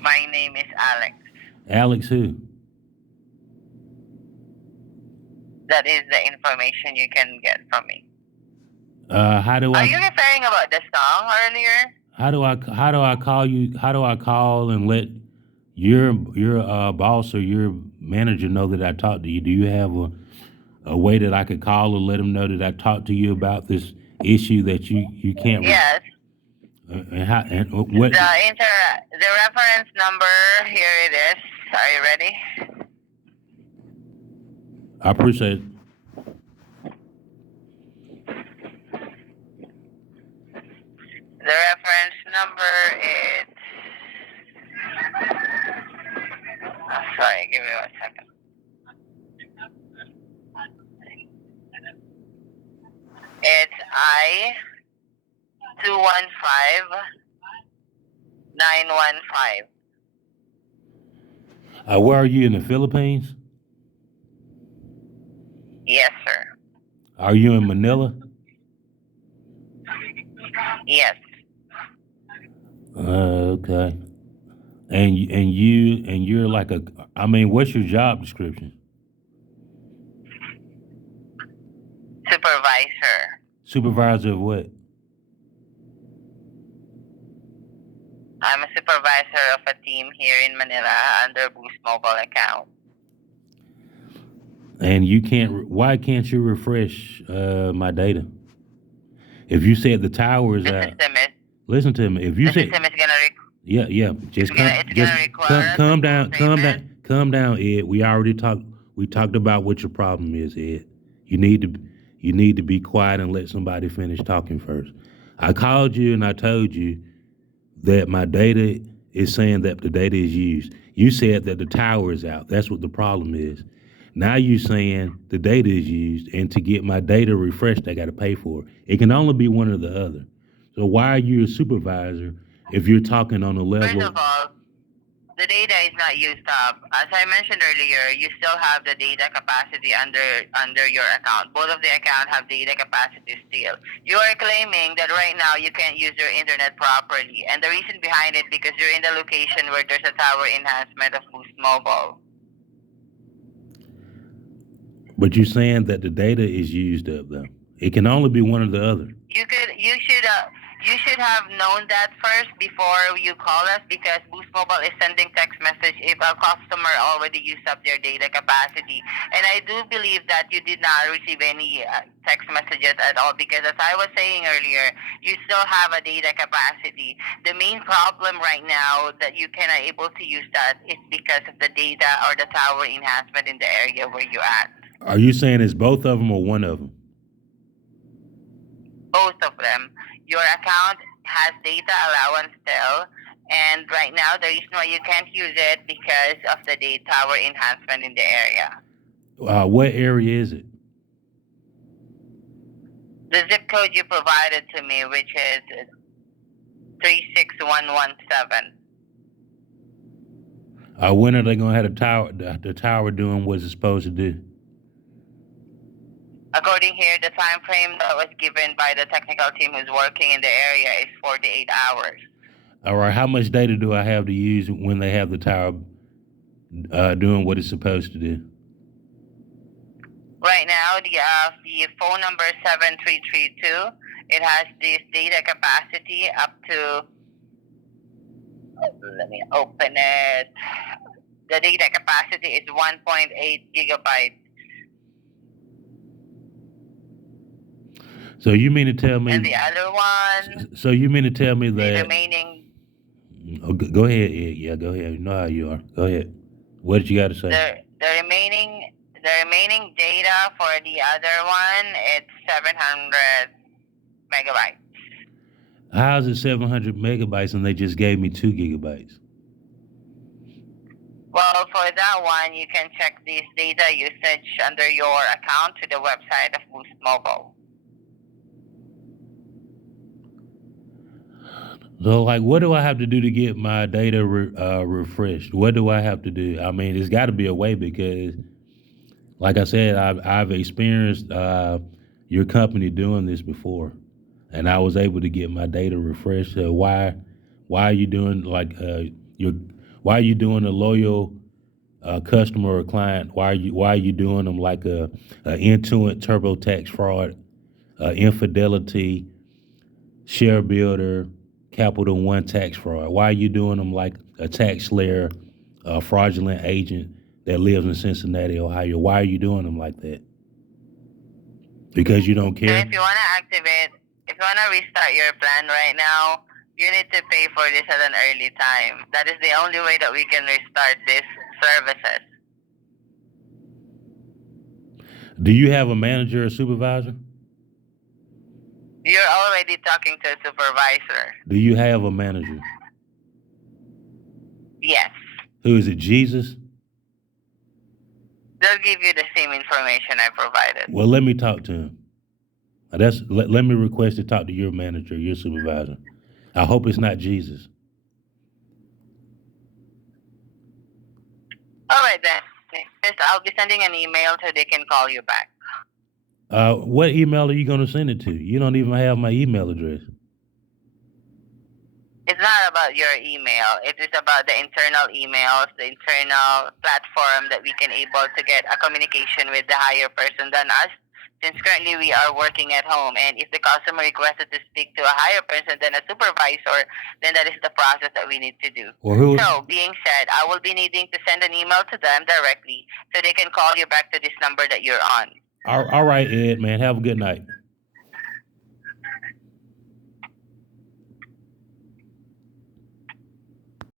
My name is Alex. Alex who? That is the information you can get from me. How do Are I you referring about the song earlier? how do I call you? How do I call and let your boss or your manager know that I talked to you? Do you have a way that I could call and let them know that I talked to you about this issue that you can't Yes. and how and what? The reference number, here it is. Are you ready? I appreciate it. The reference number is, sorry, give me 1 second. It's I 215915. Where are you in the Philippines? Yes, sir. Are you in Manila? Yes. Okay. And you're like a. I mean, what's your job description? Supervisor. Supervisor of what? I'm a supervisor of a team here in Manila under Boost Mobile account. And you can't. Why can't you refresh my data? If you said the tower is The out, system is listen to me. If you the said system is gonna yeah, it's gonna require us calm to do down, payment. calm down, Ed. We already talked. We talked about what your problem is, Ed. You need to you need to be quiet and let somebody finish talking first. I called you and I told you that my data is saying that the data is used. You said that the tower is out. That's what the problem is. Now you saying the data is used, and to get my data refreshed, I got to pay for it. It can only be one or the other. So why are you a supervisor if you're talking on a First level? of all, the data is not used up. As I mentioned earlier, you still have the data capacity under your account. Both of the account have data capacity still. You are claiming that right now you can't use your internet properly, and the reason behind it because you're in the location where there's a tower enhancement of Boost Mobile. But you're saying that the data is used up though. It can only be one or the other. You should have known that first before you call us because Boost Mobile is sending text message if a customer already used up their data capacity. And I do believe that you did not receive any text messages at all because as I was saying earlier, you still have a data capacity. The main problem right now that you cannot able to use that is because of the data or the tower enhancement in the area where you at. Are you saying it's both of them or one of them? Both of them. Your account has data allowance still, and right now the reason why you can't use it because of the data tower enhancement in the area. What area is it? The zip code you provided to me, which is 36117. When are they gonna have the tower doing what it's supposed to do? According here, the time frame that was given by the technical team who's working in the area is 48 hours. All right. How much data do I have to use when they have the tower doing what it's supposed to do? Right now, the phone number 7332, it has this data capacity up to, let me open it. The data capacity is 1.8 gigabytes. So you mean to tell me? And the other one, So you mean to tell me the that? remaining, Oh, go ahead, Ed. Yeah, go ahead. You know how you are. Go ahead. What did you got to say? the remaining data for the other one, it's 700 megabytes. How is it 700 megabytes and they just gave me 2 gigabytes? Well, for that one, you can check this data usage under your account to the website of Boost Mobile. So, like, what do I have to do to get my data refreshed? What do I have to do? I mean, there's got to be a way because, like I said, I've experienced your company doing this before, and I was able to get my data refreshed. So why are you doing like your Why are you doing a loyal customer or client? Why are you doing them like a Intuit TurboTax fraud, infidelity, share builder, Capital One tax fraud? Why are you doing them like a tax slayer, a fraudulent agent that lives in Cincinnati, Ohio? Why are you doing them like that? Because you don't So care? if you want to activate, if you want to restart your plan right now, you need to pay for this at an early time. That is the only way that we can restart these services. Do you have a manager or supervisor? You're already talking to a supervisor. Do you have a manager? Yes. Who is it, Jesus? They'll give you the same information I provided. Well, let me talk to him. Let me request to talk to your manager, your supervisor. I hope it's not Jesus. All right then. Yes, I'll be sending an email so they can call you back. What email are you going to send it to? You don't even have my email address. It's not about your email. It is about the internal emails, the internal platform that we can able to get a communication with the higher person than us. Since currently we are working at home, and if the customer requested to speak to a higher person than a supervisor, then that is the process that we need to do. Or who? So, being said, I will be needing to send an email to them directly so they can call you back to this number that you're on. All right, Ed, man. Have a good night.